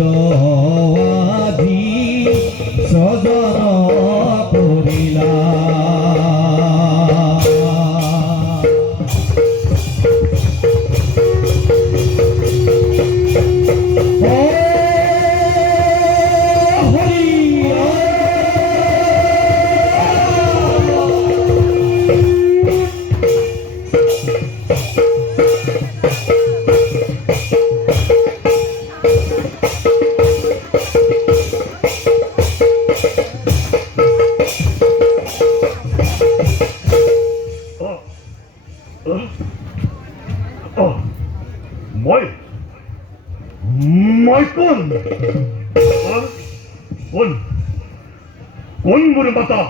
আধি সজন কৰিলা মই কোন মোৰ মাতা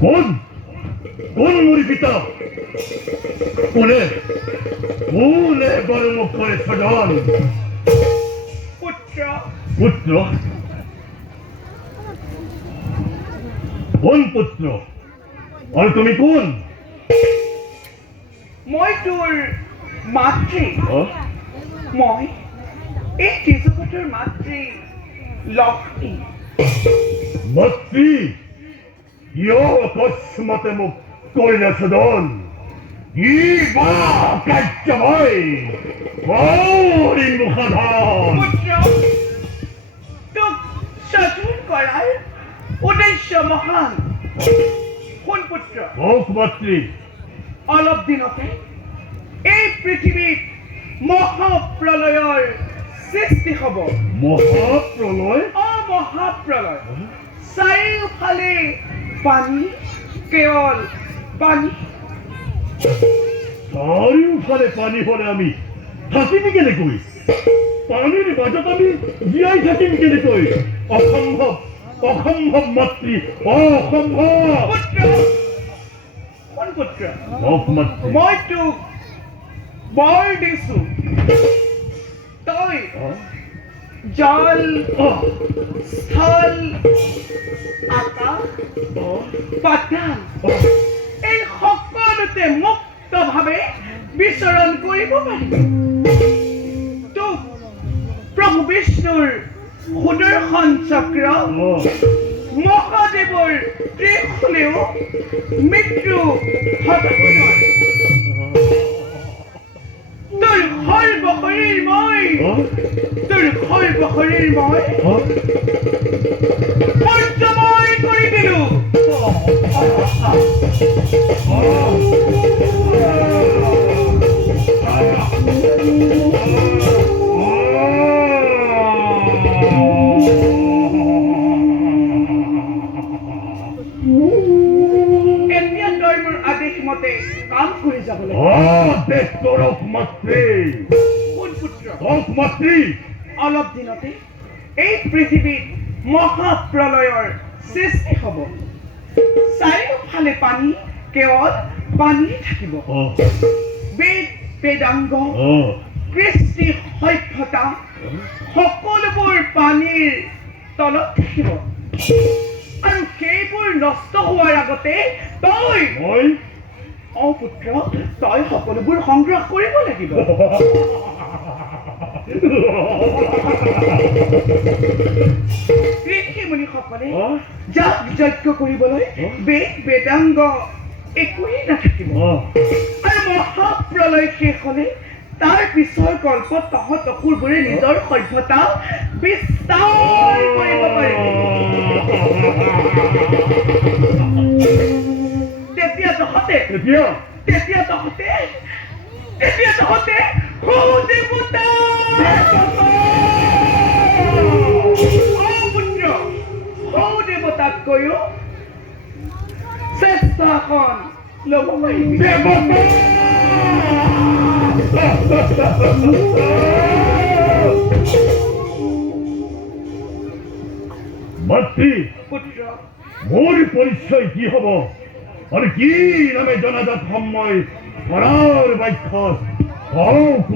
কোন মোৰ পিতা কোনে বাৰু মোক কৰে সজন পুত্ৰ কোন পুত্ৰ আৰু তুমি কোন মই তোৰ মাতৃ মই এই ত্ৰিজগতৰ মাতৃ লক্ষ্মী মাতৃ কিয় অকস্মাতে মোক কৰিলে সদন ই বা কাৰ্যময় মুখাধান পুত্ৰ তোক সজীৱ কৰাৰ উদ্দেশ্য মহান কোন পুত্ৰ মাতৃ অলপ দিনতে এই পৃথিৱীত মহাপ্ৰলয়ৰ সৃষ্টি হ'ব মহাপ্ৰলয় মহাপ্ৰলয় চাৰিওফালে পানী কেৱল পানী চাৰিওফালে পানী হ'লে আমি থাকিম কেনেকৈ পানীৰ মাজত আমি জীয়াই থাকিম কেনেকৈ অসম্ভৱ মাতৃ অসম্ভৱ কোন পুত্ৰ মাতৃ মই তোক বৰ দিছো তই জল স্থল আকাশ পাতাল এই সকলোতে মুক্তভাৱে বিচৰণ কৰিব পাৰিবি তোক প্ৰভু বিষ্ণুৰ সুদৰ্শন চক্ৰ মহাদেৱৰ ত্ৰিশূলেও মৃত্যু হতাব নোৱাৰে তোৰ সৰ্বশৰীৰ মই পৰ্যময় কৰি দিলো এতিয়া তই মোৰ আদেশ মতে কাম কৰি যাব মাতৃ অলপ দিনতে এই পৃথিৱীত মহাপ্ৰলয়ৰ সৃষ্টি হ'ব চাৰিওফালে পানী কেৱল পানী থাকিব বেদাংগ কৃষ্টি সভ্যতা সকলোবোৰ পানীৰ তলত থাকিব আৰু সেইবোৰ নষ্ট হোৱাৰ আগতে তই পুত্ৰ তই সকলোবোৰ সংগ্ৰহ কৰিব লাগিব ঋষিমুনিসকলে যাগ যজ্ঞ কৰিবলৈ বেদাংগ একোৱেই নাথাকিব আৰু মহাপ্ৰলয় শেষ হ'লে তাৰ পিছৰ কল্পত তহঁত অসুৰবোৰে নিজৰ সভ্যতা বিস্তাৰ কৰিব পাৰিব তেতিয়া তহঁতে দেৱতাতকৈও শ্ৰেষ্ঠ আসন ল'ব পাৰিবি মাতৃ পুত্ৰ মোৰ পৰিচয় কি হ'ব আৰু কি নামে জনাজাত সময় ধৰাৰ বাক্যত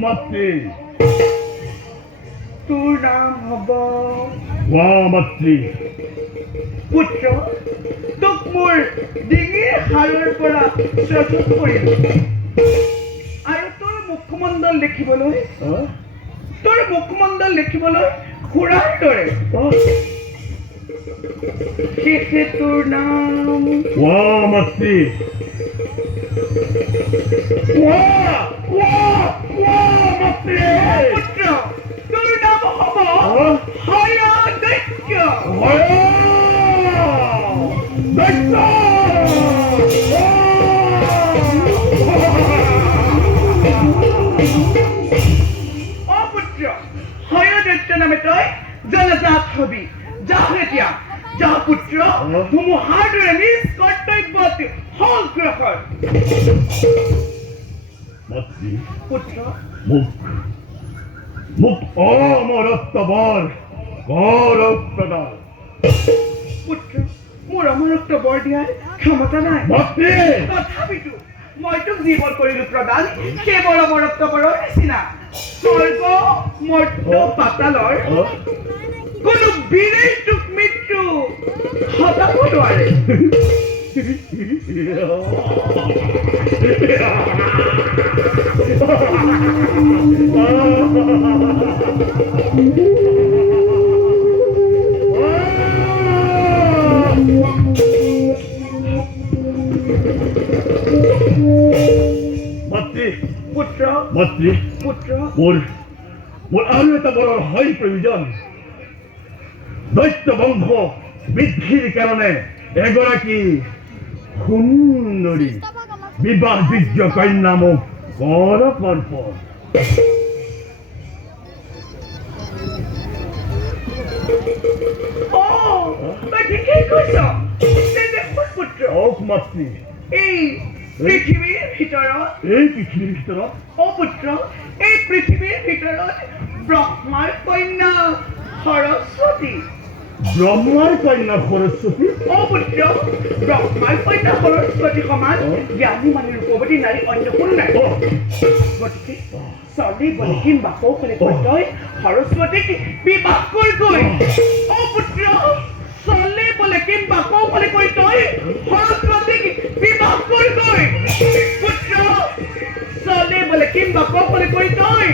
মাতৃ তোৰ নাম হ'ব মাতৃ পুত্ৰ তোক মোৰ ডিঙিৰ হাড়ৰ পৰা প্ৰস্তুত কৰিলো আৰু তোৰ মুখমণ্ডল দেখিবলৈ তোৰ মুখমণ্ডল দেখিবলৈ ঘোঁৰাৰ দৰে শেষে তোৰ নাম ৱাহ মাতৃ ৱাহ ৱাহ ৱাহ মাতৃ পুত্ৰ তোৰ নাম হ'ব হয়দৈত্য অপুত্ৰ হয়দৈত্য নামে তই জনজাত হবি যা এতিয়া যা পুত্ৰ ধুমুহাৰ দৰে নিজ কৰ্তব্যত অগ্ৰসৰ মাতৃ পুত্ৰ মোক অমৰত্ববৰ গৌৰৱ প্ৰদান পুত্ৰ মোৰ অমৰত্ব বৰ দিয়াৰ ক্ষমতা নাই মাতৃ তথাপিতো মই তোক জীৱন কৰিলো প্ৰদান কেৱল অমৰত্ব বৰৰ নিচিনা স্বৰ্গ মৰ্ত্য পাতালৰ কোনো বীৰেই তোক মৃত্যু হতাব নোৱাৰে মাতৃ পুত্ৰ মাতৃ পুত্ৰ মোৰ আৰু এটা বৰৰ হয় প্ৰয়োজন দৈত্য বংশ বৃদ্ধিৰ কাৰণে এগৰাকী সুন্দৰী বিবাহযোগ্য কন্যা মোক কৰ কৰ্পণ তই ঠিকেই কৈছ তেন্তে শুন পুত্ৰ মাতৃ এই পৃথিৱীৰ ভিতৰত এই পৃথিৱীৰ ভিতৰত পুত্ৰ এই পৃথিৱীৰ ভিতৰত ব্ৰহ্মাৰ কন্যা সৰস্বতী ব্ৰহ্মাৰ কন্যা সৰস্বতী পুত্ৰ ব্ৰহ্মাৰ কন্যা সৰস্বতী সমান জ্ঞানী মানে ৰূপৱতী নাৰী অন্য কোনো নাই গতিকে চলি বলে কিম্বা কৌশলে কৈ তই সৰস্বতীক বিবাহ কৰগৈ পুত্ৰ চলে বলে কিম্বা কৌশলে কৈ তই সৰস্বতীক বিবাহ কৰগৈ পুত্ৰ চলে বলে কিম্বা কৌশলে কৈ তই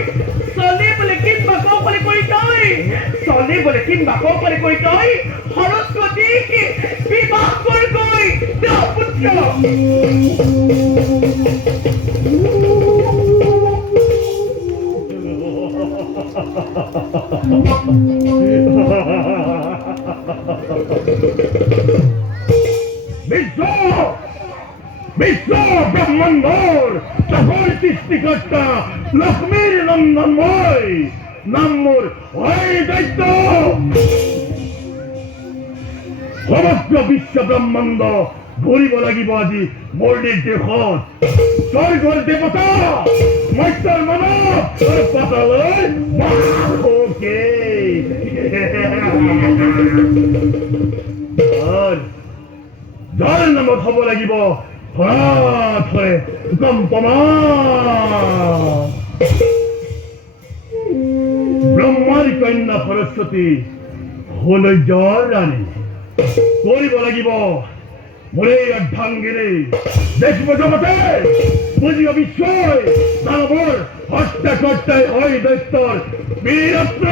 চলে বলে কিম্বা কৌশলে কৈ তই চলে বলে কিম্বা কৌশলে কৈ তই সৰস্বতীক বিবাহ কৰগৈ যা পুত্ৰ বিশ্ব ব্ৰহ্মাণ্ডৰ সকল সৃষ্টিকৰ্তা লক্ষ্মীৰ নন্দনময় নাম মোৰ হয় দৈত্য সমগ্ৰ বিশ্ব ব্ৰহ্মাণ্ড ঘূৰিব লাগিব আজি মোৰ নিৰ্দেশত স্বৰ্গৰ দেৱতা মৰ্ত্যৰ মানৱ আৰু পাতালৰ বাসকে যাৰ নামত হ'ব লাগিব ধৰাধৰে কম্পমান ব্ৰহ্মাৰ কন্যা সৰস্বতী সৌন্দৰ্যৰ ৰাণী কৰিব লাগিব মোৰে অৰ্ধাংগিনী দেখিব জগতে বুজিব বিশ্বই দানৱৰ হত্যাকৰ্তাই হয় দৈত্যৰ বীৰত্ব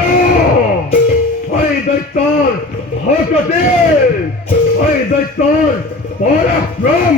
হয় দৈত্যৰ শকতে হয় দৈত্যৰ পৰাক্ৰম